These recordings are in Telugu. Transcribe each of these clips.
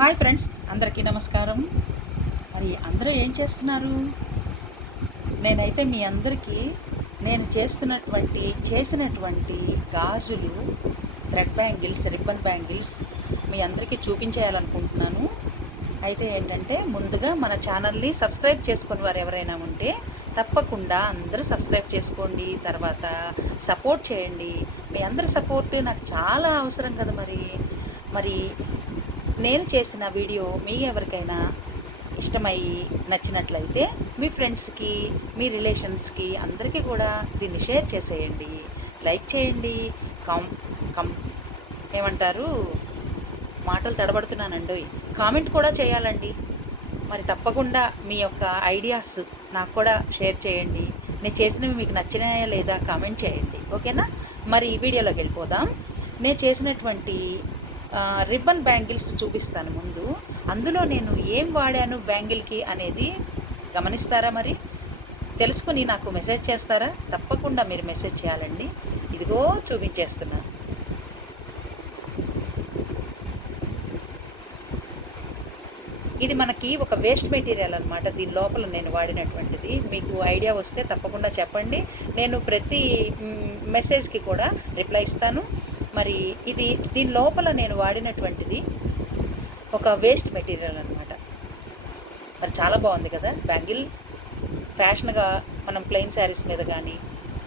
హాయ్ ఫ్రెండ్స్, అందరికీ నమస్కారం. మరి అందరూ ఏం చేస్తున్నారు? నేనైతే మీ అందరికీ నేను చేసినటువంటి గాజులు, థ్రెడ్ బ్యాంగిల్స్, రిబ్బన్ బ్యాంగిల్స్ మీ అందరికీ చూపించేయాలనుకుంటున్నాను. అయితే ఏంటంటే, ముందుగా మన ఛానల్ని సబ్స్క్రైబ్ చేసుకుని వారు ఎవరైనా ఉంటే తప్పకుండా అందరూ సబ్స్క్రైబ్ చేసుకోండి. తర్వాత సపోర్ట్ చేయండి. మీ అందరి సపోర్ట్ నాకు చాలా అవసరం కదా. మరి నేను చేసిన వీడియో మీ ఎవరికైనా ఇష్టమయ్యి నచ్చినట్లయితే మీ ఫ్రెండ్స్కి, మీ రిలేషన్స్కి అందరికీ కూడా దీన్ని షేర్ చేసేయండి, లైక్ చేయండి. కం ఏమంటారు, మాటలు తడబడుతున్నానండి, కామెంట్ కూడా చేయాలండి. మరి తప్పకుండా మీ యొక్క ఐడియాస్ నాకు కూడా షేర్ చేయండి. నేను చేసినవి మీకు నచ్చినాయా లేదా కామెంట్ చేయండి, ఓకేనా? మరి ఈ వీడియోలోకి వెళ్ళిపోదాం. నేను చేసినటువంటి రిబ్బన్ బ్యాంగిల్స్ చూపిస్తాను ముందు. అందులో నేను ఏం వాడాను బ్యాంగిల్కి అనేది గమనిస్తారా? మరి తెలుసుకుని నాకు మెసేజ్ చేస్తారా? తప్పకుండా మీరు మెసేజ్ చేయాలండి. ఇదిగో చూపించేస్తున్నాను. ఇది మనకి ఒక వేస్ట్ మెటీరియల్ అనమాట. దీని లోపల నేను వాడినటువంటిది మీకు ఐడియా వస్తే తప్పకుండా చెప్పండి. నేను ప్రతి మెసేజ్కి కూడా రిప్లై ఇస్తాను. మరి దీని లోపల నేను వాడినటువంటిది ఒక వేస్ట్ మెటీరియల్ అనమాట. మరి చాలా బాగుంది కదా బ్యాంగిల్. ఫ్యాషన్గా మనం ప్లెయిన్ శారీస్ మీద కానీ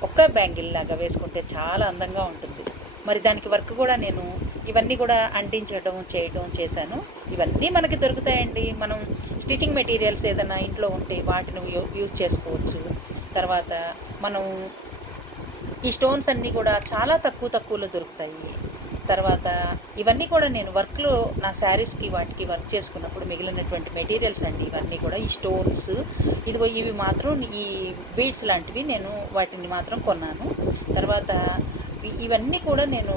ఒక్క బ్యాంగిల్ లాగా వేసుకుంటే చాలా అందంగా ఉంటుంది. మరి దానికి వర్క్ కూడా నేను ఇవన్నీ కూడా అంటించడం చేశాను. ఇవన్నీ మనకి దొరుకుతాయండి. మనం స్టిచ్చింగ్ మెటీరియల్స్ ఏదైనా ఇంట్లో ఉంటే వాటిని యూజ్ చేసుకోవచ్చు. తర్వాత మనం ఈ స్టోన్స్ అన్నీ కూడా చాలా తక్కువలో దొరుకుతాయి. తర్వాత ఇవన్నీ కూడా నేను వర్క్లో నా శారీస్కి వాటికి వర్క్ చేసుకున్నప్పుడు మిగిలినటువంటి మెటీరియల్స్ అండి. ఇవన్నీ కూడా ఈ స్టోన్స్, ఇవి మాత్రం ఈ బీడ్స్ లాంటివి నేను వాటిని మాత్రం కొన్నాను. తర్వాత ఇవన్నీ కూడా నేను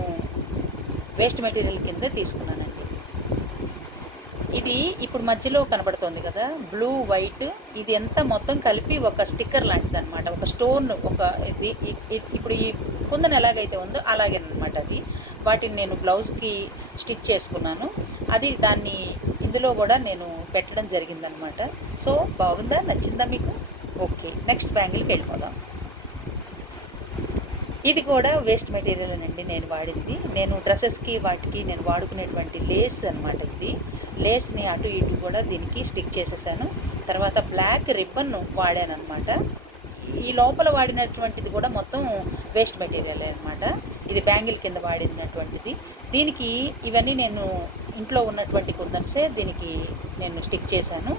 వేస్ట్ మెటీరియల్ కింద తీసుకున్నానండి. ఇది ఇప్పుడు మధ్యలో కనబడుతుంది కదా, బ్లూ వైట్, ఇది ఎంత మొత్తం కలిపి ఒక స్టిక్కర్ లాంటిది అనమాట. ఒక స్టోన్, ఇప్పుడు ఈ కుందన ఎలాగైతే ఉందో అలాగేనమాట అది. వాటిని నేను బ్లౌజ్కి స్టిచ్ చేసుకున్నాను. దాన్ని ఇందులో కూడా నేను పెట్టడం జరిగిందనమాట. సో బాగుందా? నచ్చిందా మీకు? ఓకే, నెక్స్ట్ బ్యాంగిల్కి వెళ్ళిపోదాం. ఇది కూడా వేస్ట్ మెటీరియల్ అండి నేను వాడింది. నేను డ్రెస్సెస్కి వాటికి నేను వాడుకునేటువంటి లేస్ అనమాట. ఇది లేస్ని అటు ఇటు కూడా దీనికి స్టిక్ చేసేసాను. తర్వాత బ్లాక్ రిబ్బన్ వాడాను అనమాట. ఈ లోపల వాడినటువంటిది కూడా మొత్తం వేస్ట్ మెటీరియల్ అనమాట. ఇది బ్యాంగిల్ కింద వాడినటువంటిది. దీనికి ఇవన్నీ నేను ఇంట్లో ఉన్నటువంటి కుందన్సే దీనికి నేను స్టిక్ చేశాను.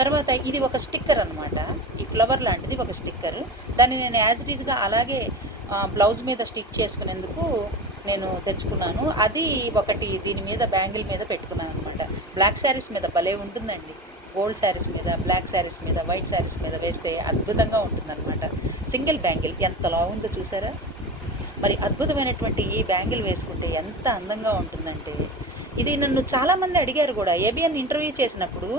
తర్వాత ఇది ఒక స్టిక్కర్ అనమాట. ఈ ఫ్లవర్ లాంటిది ఒక స్టిక్కర్. దాన్ని నేను యాజ్ ఇట్ ఈజ్గా అలాగే బ్లౌజ్ మీద స్టిచ్ చేసుకునేందుకు నేను తెచ్చుకున్నాను. అది ఒకటి దీని మీద బ్యాంగిల్ మీద పెట్టుకున్నాను అనమాట. బ్లాక్ శారీస్ మీద భలే ఉంటుందండి. గోల్డ్ శారీస్ మీద, బ్లాక్ శారీస్ మీద, వైట్ శారీస్ మీద వేస్తే అద్భుతంగా ఉంటుందన్నమాట. సింగిల్ బ్యాంగిల్ ఎంత లావుందో చూసారా? మరి అద్భుతమైనటువంటి ఈ బ్యాంగిల్ వేసుకుంటే ఎంత అందంగా ఉంటుందంటే, ఇది నన్ను చాలామంది అడిగారు కూడా. ఏబిఎన్ ఇంటర్వ్యూ చేసినప్పుడు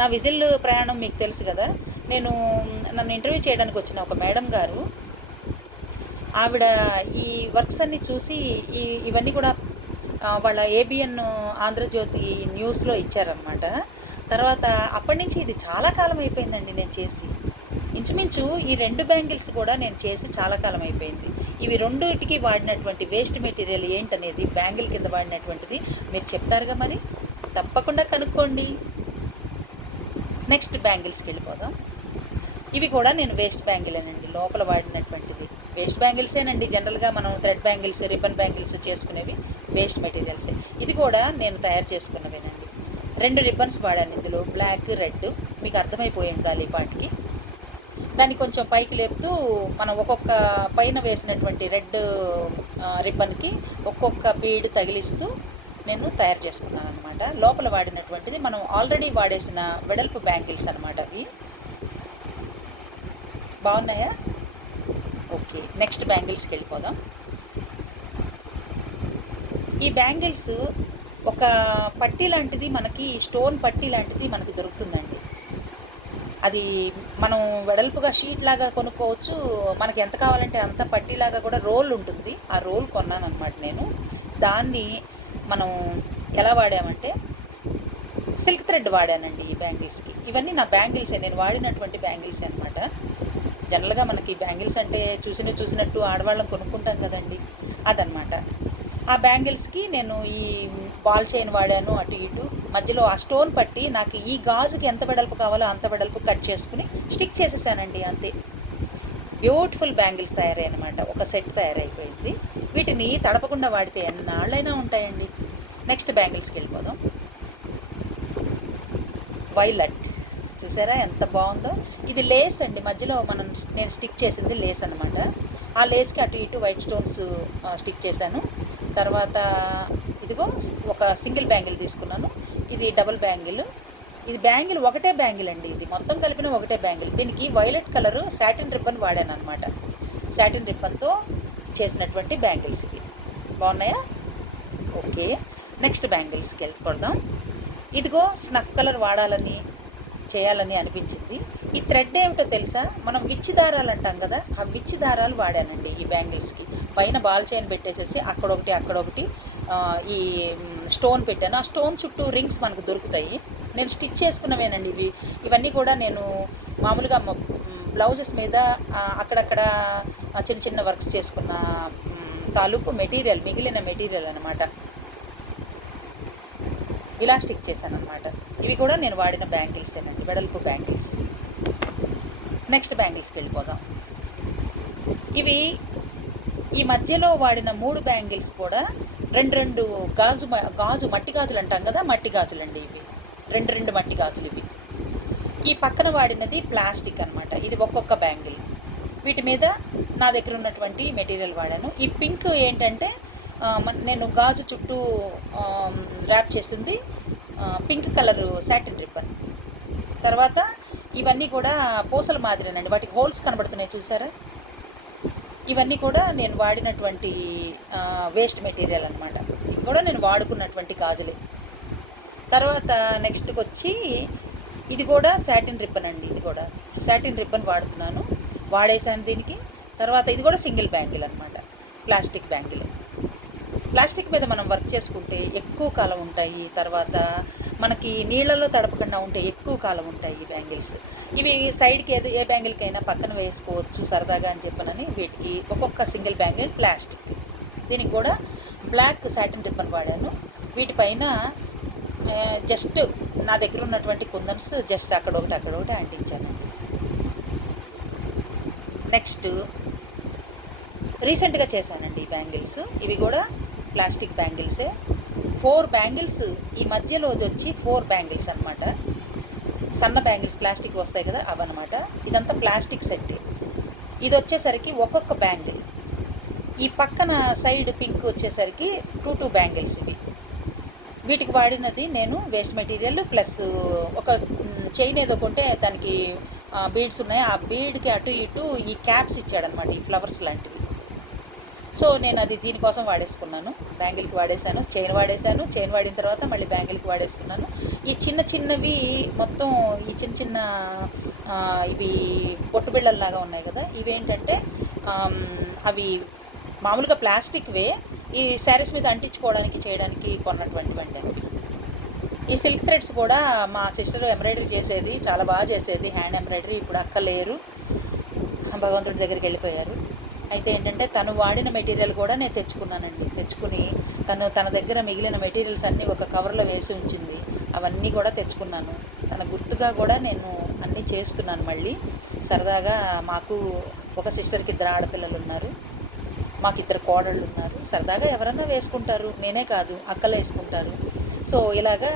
నా విజిల్ ప్రయాణం మీకు తెలుసు కదా. నన్ను ఇంటర్వ్యూ చేయడానికి వచ్చిన ఒక మేడం గారు, ఆవిడ ఈ వర్క్స్ అన్నీ చూసి ఇవన్నీ కూడా వాళ్ళ ఏబిఎన్ ఆంధ్రజ్యోతి న్యూస్లో ఇచ్చారనమాట. తర్వాత అప్పటి నుంచి ఇది చాలా కాలం అయిపోయిందండి నేను చేసి. ఇంచుమించు ఈ 2 బ్యాంగిల్స్ కూడా నేను చేసి చాలా కాలం అయిపోయింది. ఇవి రెండుటికి వాడినటువంటి వేస్ట్ మెటీరియల్ ఏంటనేది బ్యాంగిల్ కింద వాడినటువంటిది మీరు చెప్తారుగా, మరి తప్పకుండా కనుక్కోండి. నెక్స్ట్ బ్యాంగిల్స్కి వెళ్ళిపోదాం. ఇవి కూడా నేను వేస్ట్ బ్యాంగిలేనండి, లోపల వాడినటువంటిది వేస్ట్ బ్యాంగిల్సేనండి. జనరల్గా మనం థ్రెడ్ బ్యాంగిల్స్, రిబ్బన్ బ్యాంగిల్స్ చేసుకునేవి వేస్ట్ మెటీరియల్సే. ఇది కూడా నేను తయారు చేసుకున్నవేనండి. 2 రిబ్బన్స్ వాడాను ఇందులో, బ్లాక్, రెడ్. మీకు అర్థమైపోయి ఉండాలి వాటికి. దాన్ని కొంచెం పైకి లేపుతూ మనం ఒక్కొక్క పైన వేసినటువంటి రెడ్ రిబ్బన్కి ఒక్కొక్క బీడ్ తగిలిస్తూ నేను తయారు చేసుకున్నాను అనమాట. లోపల వాడినటువంటిది మనం ఆల్రెడీ వాడేసిన వెడల్పు బ్యాంగిల్స్ అనమాట. అవి బాగున్నాయా? ఓకే, నెక్స్ట్ బ్యాంగిల్స్కి వెళ్ళిపోదాం. ఈ బ్యాంగిల్స్ ఒక పట్టీ లాంటిది, మనకి స్టోన్ పట్టీ లాంటిది మనకి దొరుకుతుందండి. అది మనం వెడల్పుగా షీట్ లాగా కొనుక్కోవచ్చు. మనకి ఎంత కావాలంటే అంత పట్టీలాగా కూడా రోల్ ఉంటుంది. ఆ రోల్ కొన్నాను అనమాట నేను. దాన్ని మనం ఎలా వాడామంటే సిల్క్ థ్రెడ్ వాడానండి ఈ బ్యాంగిల్స్కి. ఇవన్నీ నా బ్యాంగిల్సే, నేను వాడినటువంటి బ్యాంగిల్సే అనమాట. జనరల్గా మనకి బ్యాంగిల్స్ అంటే చూసినట్టు ఆడవాళ్ళం కొనుక్కుంటాం కదండి, అదనమాట. ఆ బ్యాంగిల్స్కి నేను ఈ బాల్ చైన్ వాడాను, అటు ఇటు మధ్యలో ఆ స్టోన్ పట్టి నాకు ఈ గాజుకి ఎంత వెడల్పు కావాలో అంత వెడల్పు కట్ చేసుకుని స్టిక్ చేసేసానండి, అంతే. బ్యూటిఫుల్ బ్యాంగిల్స్ తయారయ్యాయి అనమాట. ఒక సెట్ తయారైపోయింది. వీటిని తడపకుండా వాడితే ఎన్నాళ్ళైనా ఉంటాయండి. నెక్స్ట్ బ్యాంగిల్స్కి వెళ్ళిపోదాం. వైలెట్ చూసారా ఎంత బాగుందో. ఇది లేస్ అండి, మధ్యలో నేను స్టిక్ చేసింది లేస్ అనమాట. ఆ లేస్కి అటు ఇటు వైట్ స్టోన్స్ స్టిక్ చేశాను. తర్వాత ఇదిగో ఒక సింగిల్ బ్యాంగిల్ తీసుకున్నాను, ఇది డబుల్ బ్యాంగిల్. ఇది బ్యాంగిల్ ఒకటే బ్యాంగిల్ అండి, ఇది మొత్తం కలిపిన ఒకటే బ్యాంగిల్. దీనికి వైలెట్ కలరు సాటిన్ రిబ్బన్ వాడాను అనమాట. సాటిన్ రిబ్బన్తో చేసినటువంటి బ్యాంగిల్స్ ఇవి బాగున్నాయా? ఓకే, నెక్స్ట్ బ్యాంగిల్స్కి వెళ్ళిపోదాం. ఇదిగో స్నఫ్ కలర్ చేయాలని అనిపించింది. ఈ థ్రెడ్ ఏమిటో తెలుసా, మనం విచ్చి దారాలు అంటాం కదా, ఆ విచ్చి దారాలు వాడానండి ఈ బ్యాంగిల్స్కి. పైన బాల్ చైన్ పెట్టేసేసి అక్కడొకటి ఈ స్టోన్ పెట్టాను. ఆ స్టోన్ చుట్టూ రింగ్స్ మనకు దొరుకుతాయి. నేను స్టిచ్ చేసుకున్నవేనండి ఇవన్నీ కూడా నేను మామూలుగా బ్లౌజెస్ మీద అక్కడక్కడ చిన్న వర్క్స్ చేసుకున్న తాలూకు మెటీరియల్, మిగిలిన మెటీరియల్ అనమాట. ఇలా స్టిక్ చేశాను అనమాట. ఇవి కూడా నేను వాడిన బ్యాంగిల్సేనండి, వెడల్పు బ్యాంగిల్స్. నెక్స్ట్ బ్యాంగిల్స్కి వెళ్ళిపోదాం. ఇవి ఈ మధ్యలో వాడిన 3 బ్యాంగిల్స్ కూడా రెండు గాజు మట్టి గాజులు అంటాం కదా, మట్టి గాజులండి ఇవి. రెండు మట్టి గాజులు ఇవి. ఈ పక్కన వాడినది ప్లాస్టిక్ అనమాట. ఇది ఒక్కొక్క బ్యాంగిల్. వీటి మీద నా దగ్గర ఉన్నటువంటి మెటీరియల్ వాడాను. ఈ పింక్ ఏంటంటే నేను గాజు చుట్టూ ర్యాప్ చేసింది పింక్ కలరు సాటిన్ రిబ్బన్. తర్వాత ఇవన్నీ కూడా పూసల మాదిరినండి, వాటికి హోల్స్ కనబడుతున్నాయి చూసారా. ఇవన్నీ కూడా నేను వాడినటువంటి వేస్ట్ మెటీరియల్ అనమాట. ఇవి కూడా నేను వాడుకున్నటువంటి గాజులే. తర్వాత నెక్స్ట్కి వచ్చి ఇది కూడా సాటిన్ రిబ్బన్ అండి. ఇది కూడా సాటిన్ రిబ్బన్ వాడేసాను దీనికి. తర్వాత ఇది కూడా సింగిల్ బ్యాంగిల్ అనమాట, ప్లాస్టిక్ బ్యాంగిల్. ప్లాస్టిక్ మీద మనం వర్క్ చేసుకుంటే ఎక్కువ కాలం ఉంటాయి. తర్వాత మనకి నీళ్ళలో తడపకుండా ఉంటే ఎక్కువ కాలం ఉంటాయి ఈ బ్యాంగిల్స్. ఇవి సైడ్కి ఏ బ్యాంగిల్కైనా పక్కన వేసుకోవచ్చు సరదాగా అని చెప్పనని వీటికి ఒక్కొక్క సింగిల్ బ్యాంగిల్ ప్లాస్టిక్. దీనికి కూడా బ్లాక్ సాటిన్ రిబ్బన్ వాడాను. వీటిపైన జస్ట్ నా దగ్గర ఉన్నటువంటి కుందన్స్ జస్ట్ అక్కడొకటి అంటించానండి. నెక్స్ట్ రీసెంట్గా చేశానండి ఈ బ్యాంగిల్స్. ఇవి కూడా ప్లాస్టిక్ బ్యాంగిల్సే. 4 బ్యాంగిల్స్ ఈ మధ్యలో వచ్చి 4 బ్యాంగిల్స్ అనమాట. సన్న బ్యాంగిల్స్ ప్లాస్టిక్ వస్తాయి కదా అవన్నమాట. ఇదంతా ప్లాస్టిక్ సెట్. ఇది వచ్చేసరికి ఒక్కొక్క బ్యాంగిల్. ఈ పక్కన సైడ్ పింక్ వచ్చేసరికి 2 బ్యాంగిల్స్ ఇవి. వీటికి వాడినది నేను వేస్ట్ మెటీరియల్ ప్లస్ ఒక చైన్ ఏదో కొంటే దానికి బీడ్స్ ఉన్నాయి. ఆ బీడ్కి అటు ఇటు ఈ క్యాప్స్ ఇచ్చాడనమాట, ఈ ఫ్లవర్స్ లాంటివి. సో నేను అది దీనికోసం వాడేసుకున్నాను. బ్యాంగిల్కి వాడేసాను, చైన్ వాడేసాను. చైన్ వాడిన తర్వాత మళ్ళీ బ్యాంగిల్కి వాడేసుకున్నాను. ఈ చిన్నవి మొత్తం ఈ చిన్న ఇవి పొట్టు బిళ్ళల్లాగా ఉన్నాయి కదా, ఇవేంటంటే అవి మామూలుగా ప్లాస్టిక్వే, ఈ శారీస్ మీద అంటించుకోవడానికి చేయడానికి కొన్నటువంటివండి అవి. ఈ సిల్క్ థ్రెడ్స్ కూడా మా సిస్టర్ ఎంబ్రాయిడరీ చేసేది, చాలా బాగా చేసేది హ్యాండ్ ఎంబ్రాయిడరీ. ఇప్పుడు అక్క లేరు, భగవంతుడి దగ్గరికి వెళ్ళిపోయారు. అయితే ఏంటంటే తను వాడిన మెటీరియల్ కూడా నేను తెచ్చుకుని తన దగ్గర మిగిలిన మెటీరియల్స్ అన్నీ ఒక కవర్లో వేసి ఉంచింది. అవన్నీ కూడా తెచ్చుకున్నాను. తన గుర్తుగా కూడా నేను అన్నీ చేస్తున్నాను. మళ్ళీ సరదాగా మాకు ఒక సిస్టర్కి 2 ఆడపిల్లలు ఉన్నారు, మాకు 2 కోడళ్ళు ఉన్నారు. సరదాగా ఎవరన్నా వేసుకుంటారు, నేనే కాదు అక్కలు వేసుకుంటారు. సో ఇలాగా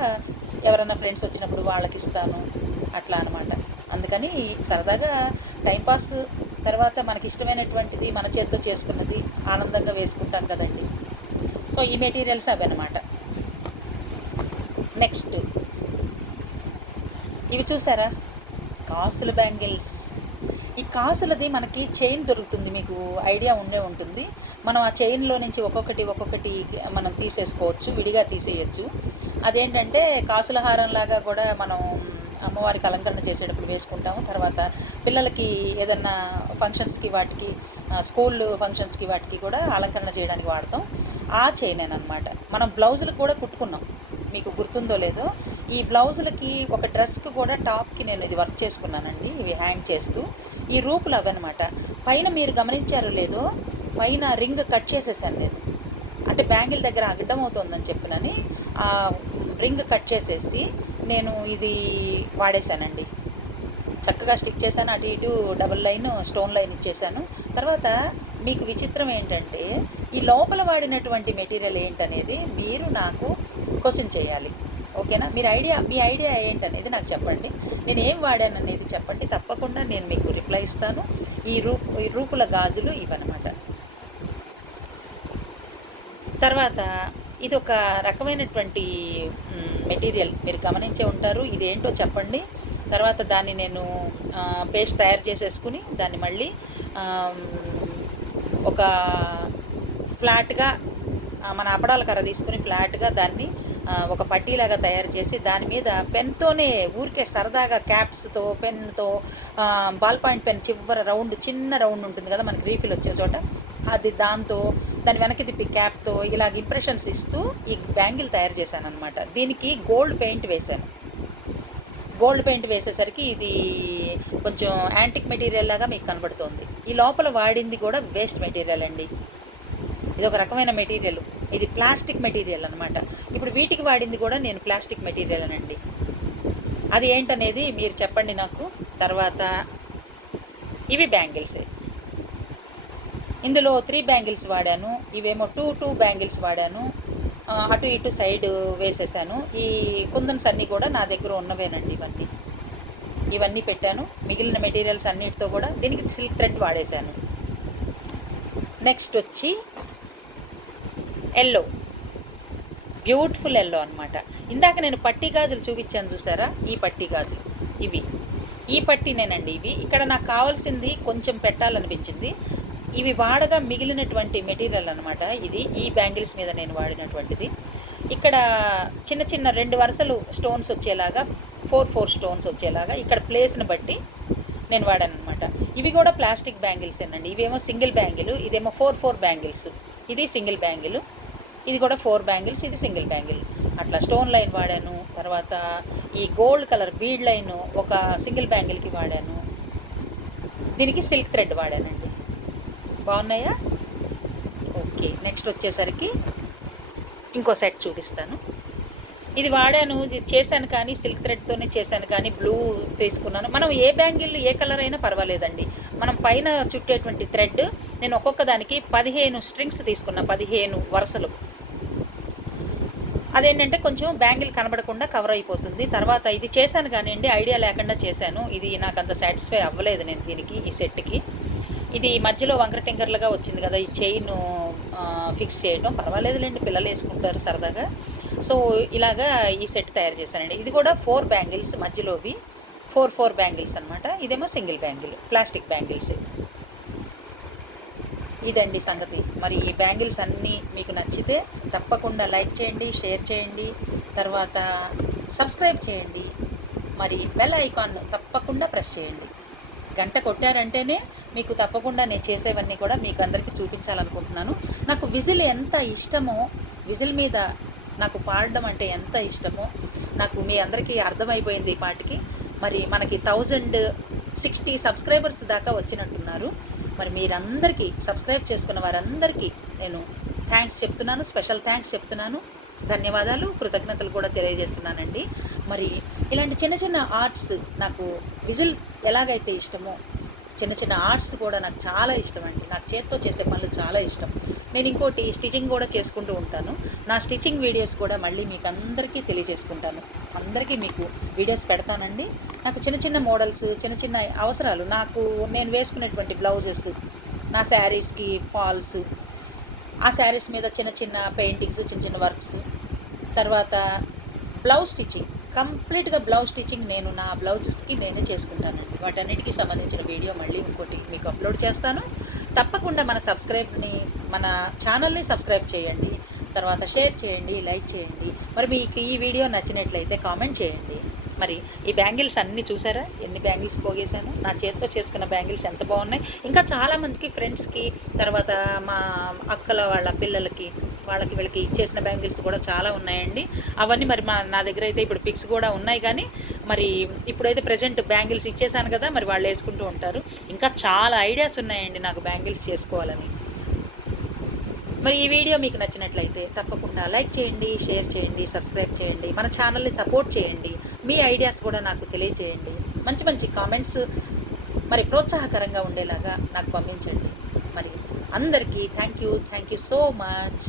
ఎవరన్నా ఫ్రెండ్స్ వచ్చినప్పుడు వాళ్ళకి ఇస్తాను, అట్లా అనమాట. అందుకని సరదాగా టైంపాస్, తర్వాత మనకి ఇష్టమైనటువంటిది మన చేతితో చేసుకున్నది ఆనందంగా వేసుకుంటాం కదండి. సో ఈ మెటీరియల్స్ అవి అనమాట. నెక్స్ట్ ఇవి చూసారా, కాసుల బ్యాంగిల్స్. ఈ కాసులది మనకి చైన్ దొరుకుతుంది, మీకు ఐడియా ఉంటుంది. మనం ఆ చైన్లో నుంచి ఒక్కొక్కటి మనం తీసేసుకోవచ్చు, విడిగా తీసేయచ్చు. అదేంటంటే కాసుల హారంలాగా కూడా మనం అమ్మవారికి అలంకరణ చేసేటప్పుడు వేసుకుంటాము. తర్వాత పిల్లలకి ఏదన్నా ఫంక్షన్స్కి వాటికి స్కూల్ ఫంక్షన్స్కి వాటికి కూడా అలంకరణ చేయడానికి వాడతాం. ఆ చైనేనమాట. మనం బ్లౌజులకు కూడా కుట్టుకున్నాం, మీకు గుర్తుందో లేదో. ఈ బ్లౌజులకి ఒక డ్రెస్కి కూడా టాప్కి నేను ఇది వర్క్ చేసుకున్నానండి, ఇవి హ్యాంగ్ చేస్తూ. ఈ రూపులు అవన్నమాట. పైన మీరు గమనించారో లేదో, పైన రింగ్ కట్ చేసేసాను నేను. అంటే బ్యాంగిల్ దగ్గర అడ్డం అవుతుందని చెప్పినని ఆ రింగ్ కట్ చేసేసి నేను ఇది వాడేశానండి. చక్కగా స్టిక్ చేశాను, అటు ఇటు డబుల్ లైన్ స్టోన్ లైన్ ఇచ్చేసాను. తర్వాత మీకు విచిత్రం ఏంటంటే, ఈ లోపల వాడినటువంటి మెటీరియల్ ఏంటనేది మీరు నాకు క్వశ్చన్ చేయాలి, ఓకేనా? మీ ఐడియా ఏంటనేది నాకు చెప్పండి. నేను ఏం వాడాను అనేది చెప్పండి, తప్పకుండా నేను మీకు రిప్లై ఇస్తాను. ఈ రూపుల గాజులు ఇవన్నమాట. తర్వాత ఇది ఒక రకమైనటువంటి మెటీరియల్, మీరు గమనించే ఉంటారు, ఇదేంటో చెప్పండి. తర్వాత దాన్ని నేను పేస్ట్ తయారు చేసేసుకుని దాన్ని మళ్ళీ ఒక ఫ్లాట్గా మన అప్పడాల కర్ర తీసుకుని ఫ్లాట్గా దాన్ని ఒక పట్టీలాగా తయారు చేసి దాని మీద పెన్తోనే ఊరికే సరదాగా క్యాప్స్తో పెన్తో బాల్ పాయింట్ పెన్ చివర రౌండ్ చిన్న రౌండ్ ఉంటుంది కదా మనకి రీఫిల్ వచ్చే చోట, అది దాంతో దాని వెనక్కి తిప్పి క్యాప్తో ఇలాగ ఇంప్రెషన్స్ ఇస్తూ ఈ బ్యాంగిల్ తయారు చేశాను అనమాట. దీనికి గోల్డ్ పెయింట్ వేశాను. గోల్డ్ పెయింట్ వేసేసరికి ఇది కొంచెం యాంటిక్ మెటీరియల్ లాగా మీకు కనబడుతుంది. ఈ లోపల వాడింది కూడా వేస్ట్ మెటీరియల్ అండి. ఇది ఒక రకమైన మెటీరియల్, ఇది ప్లాస్టిక్ మెటీరియల్ అనమాట. ఇప్పుడు వీటికి వాడింది కూడా నేను ప్లాస్టిక్ మెటీరియల్ అనండి. అది ఏంటనేది మీరు చెప్పండి నాకు. తర్వాత ఇవి బ్యాంగిల్సే. ఇందులో 3 బ్యాంగిల్స్ వాడాను, ఇవేమో 2 బ్యాంగిల్స్ వాడాను. అటు ఇటు సైడ్ వేసేసాను. ఈ కుందన్స్ అన్నీ కూడా నా దగ్గర ఉన్నవేనండి. ఇవన్నీ పెట్టాను. మిగిలిన మెటీరియల్స్ అన్నిటితో కూడా దీనికి సిల్క్ థ్రెడ్ వాడేశాను. నెక్స్ట్ వచ్చి ఎల్లో, బ్యూటిఫుల్ ఎల్లో అనమాట. ఇందాక నేను పట్టీ గాజులు చూపించాను చూసారా, ఈ పట్టీ గాజులు ఈ పట్టీనేనండి ఇవి. ఇక్కడ నాకు కావాల్సింది కొంచెం పెట్టాలనిపించింది. ఇవి వాడగా మిగిలినటువంటి మెటీరియల్ అనమాట ఇది. ఈ బ్యాంగిల్స్ మీద నేను వాడినటువంటిది. ఇక్కడ చిన్న చిన్న 2 వరుసలు స్టోన్స్ వచ్చేలాగా 4 స్టోన్స్ వచ్చేలాగా ఇక్కడ ప్లేస్ని బట్టి నేను వాడాను అనమాట. ఇవి కూడా ప్లాస్టిక్ బ్యాంగిల్సేనండి. ఇవేమో సింగిల్ బ్యాంగిల్, ఇదేమో 4 బ్యాంగిల్స్. ఇది సింగిల్ బ్యాంగిల్, ఇది కూడా 4 బ్యాంగిల్స్, ఇది సింగిల్ బ్యాంగిల్. అట్లా స్టోన్ లైన్ వాడాను. తర్వాత ఈ గోల్డ్ కలర్ బీడ్ లైన్ ఒక సింగిల్ బ్యాంగిల్కి వాడాను. దీనికి సిల్క్ థ్రెడ్ వాడానండి. బాగున్నాయా? ఓకే. నెక్స్ట్ వచ్చేసరికి ఇంకో సెట్ చూపిస్తాను. ఇది వాడాను, ఇది చేశాను, కానీ సిల్క్ థ్రెడ్తోనే చేశాను, కానీ బ్లూ తీసుకున్నాను. మనం ఏ బ్యాంగిల్ ఏ కలర్ అయినా పర్వాలేదండి. మనం పైన చుట్టేటువంటి థ్రెడ్ నేను ఒక్కొక్క దానికి 15 స్ట్రింగ్స్ తీసుకున్నా, 15 వరుసలు. అదేంటంటే కొంచెం బ్యాంగిల్ కనబడకుండా కవర్ అయిపోతుంది. తర్వాత ఇది చేశాను కానివ్వండి, ఐడియా లేకుండా చేశాను. ఇది నాకు అంత సాటిస్ఫై అవ్వలేదు నేను దీనికి, ఈ సెట్కి. ఇది మధ్యలో వంకర టింకర్లుగా వచ్చింది కదా, ఈ చైన్ ఫిక్స్ చేయడం పర్వాలేదులేండి, పిల్లలు వేసుకుంటారు సరదాగా. సో ఇలాగా ఈ సెట్ తయారు చేశానండి. ఇది కూడా 4 బ్యాంగిల్స్, మధ్యలోవి 4 బ్యాంగిల్స్ అనమాట. ఇదేమో సింగిల్ బ్యాంగిల్, ప్లాస్టిక్ బ్యాంగిల్స్. ఇదండి సంగతి. మరి ఈ బ్యాంగిల్స్ అన్నీ మీకు నచ్చితే తప్పకుండా లైక్ చేయండి, షేర్ చేయండి, తర్వాత సబ్స్క్రైబ్ చేయండి. మరి బెల్ ఐకాన్ తప్పకుండా ప్రెస్ చేయండి. గంట కొట్టారంటేనే మీకు తప్పకుండా నేను చేసేవన్నీ కూడా మీకు అందరికీ చూపించాలనుకుంటున్నాను. నాకు విజిల్ ఎంత ఇష్టమో, విజిల్ మీద నాకు పాడడం అంటే ఎంత ఇష్టమో నాకు మీ అందరికీ అర్థమైపోయింది ఈ పాటికి. మరి మనకి 1060 సబ్స్క్రైబర్స్ దాకా వచ్చినట్టున్నారు. మరి మీరందరికీ సబ్స్క్రైబ్ చేసుకున్న వారందరికీ నేను థ్యాంక్స్ చెప్తున్నాను, స్పెషల్ థ్యాంక్స్ చెప్తున్నాను. ధన్యవాదాలు, కృతజ్ఞతలు కూడా తెలియజేస్తున్నానండి. మరి ఇలాంటి చిన్న చిన్న ఆర్ట్స్ నాకు విజిల్ ఎలాగైతే ఇష్టమో, చిన్న చిన్న ఆర్ట్స్ కూడా నాకు చాలా ఇష్టం అండి. నాకు చేత్తో చేసే పనులు చాలా ఇష్టం. నేను ఇంకోటి స్టిచ్చింగ్ కూడా చేసుకుంటూ ఉంటాను. నా స్టిచ్చింగ్ వీడియోస్ కూడా మళ్ళీ మీకు అందరికీ తెలియజేసుకుంటాను. అందరికీ మీకు వీడియోస్ పెడతానండి. నాకు చిన్న చిన్న మోడల్స్, చిన్న చిన్న అవసరాలు, నాకు నేను వేసుకునేటువంటి బ్లౌజెస్, నా శారీస్కి ఫాల్స్, ఆ శారీస్ మీద చిన్న చిన్న పెయింటింగ్స్, చిన్న చిన్న వర్క్స్, తర్వాత బ్లౌజ్ స్టిచ్చింగ్, కంప్లీట్గా బ్లౌజ్ స్టిచ్చింగ్ నేను నా బ్లౌజెస్కి నేనే చేసుకుంటానండి. వాటన్నిటికీ సంబంధించిన వీడియో మళ్ళీ ఇంకోటి మీకు అప్లోడ్ చేస్తాను. తప్పకుండా మన ఛానల్ని సబ్స్క్రైబ్ చేయండి, తర్వాత షేర్ చేయండి, లైక్ చేయండి. మరి మీకు ఈ వీడియో నచ్చినట్లయితే కామెంట్ చేయండి. మరి ఈ బ్యాంగిల్స్ అన్నీ చూసారా, ఎన్ని బ్యాంగిల్స్ పోగేశాను. నా చేతితో చేసుకున్న బ్యాంగిల్స్ ఎంత బాగున్నాయి. ఇంకా చాలామందికి ఫ్రెండ్స్కి, తర్వాత మా అక్కల వాళ్ళ పిల్లలకి వాళ్ళకి వీళ్ళకి ఇచ్చేసిన బ్యాంగిల్స్ కూడా చాలా ఉన్నాయండి. అవన్నీ మరి నా దగ్గర అయితే ఇప్పుడు పిక్స్ కూడా ఉన్నాయి, కానీ మరి ఇప్పుడైతే ప్రజెంట్ బ్యాంగిల్స్ ఇచ్చేసాను కదా, మరి వాళ్ళు వేసుకుంటూ ఉంటారు. ఇంకా చాలా ఐడియాస్ ఉన్నాయండి నాకు బ్యాంగిల్స్ చేసుకోవాలని. మరి ఈ వీడియో మీకు నచ్చినట్లయితే తప్పకుండా లైక్ చేయండి, షేర్ చేయండి, సబ్స్క్రైబ్ చేయండి, మన ఛానల్ని సపోర్ట్ చేయండి. మీ ఐడియాస్ కూడా నాకు తెలియజేయండి. మంచి మంచి కామెంట్స్ మరి ప్రోత్సాహకరంగా ఉండేలాగా నాకు పంపించండి. మరి అందరికీ థ్యాంక్ యూ సో మచ్.